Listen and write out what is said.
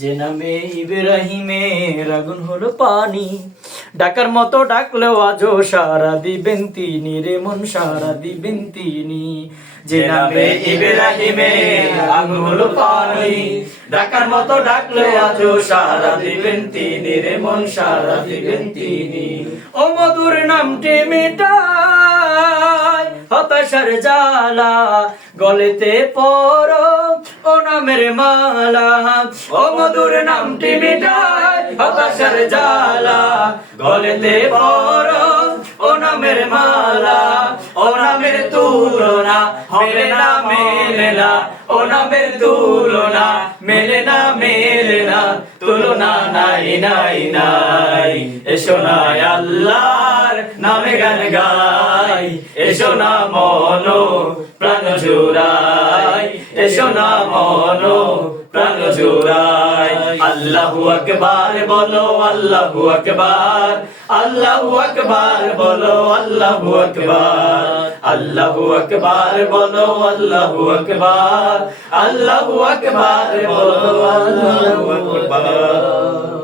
যে নামে ইব্রাহিমের আগুন হলো পানি। ডাকার মতো ডাকলেও আজও সারা দিবেন তিনি রে মন সারা দিবেন তিনি। যে নামে ইব্রাহিমের আগুন হলো পানি ডাকার মতো ডাকলেও আজও সারা দিবেন তিনি রে মন সারা দিবেন তিনি। ও মধুর নামটি মিটাই হতাশার জালা গলেতে পর নামের মালা। ও মধুর নামটি হতাশার জালা গলেতে পর ও নামের মালা। ও নামের তুলনা, মেলে না মেলে না। ও নামের তুলনা, মেলে না মেলে না। তুলনা নাই নাই নাই। এসো না আল্লাহর নামে গান গাই। এসো না মনো প্রাণ জোড়াই। এসো না মন, প্রাণ জোড়ায়। আল্লাহু আকবার বলো, আল্লাহু আকবার। আল্লাহু আকবার বলো, আল্লাহু আকবার। আল্লাহু আকবার বলো, আল্লাহু আকবার। আল্লাহু আকবার বলো, আল্লাহু আকবার।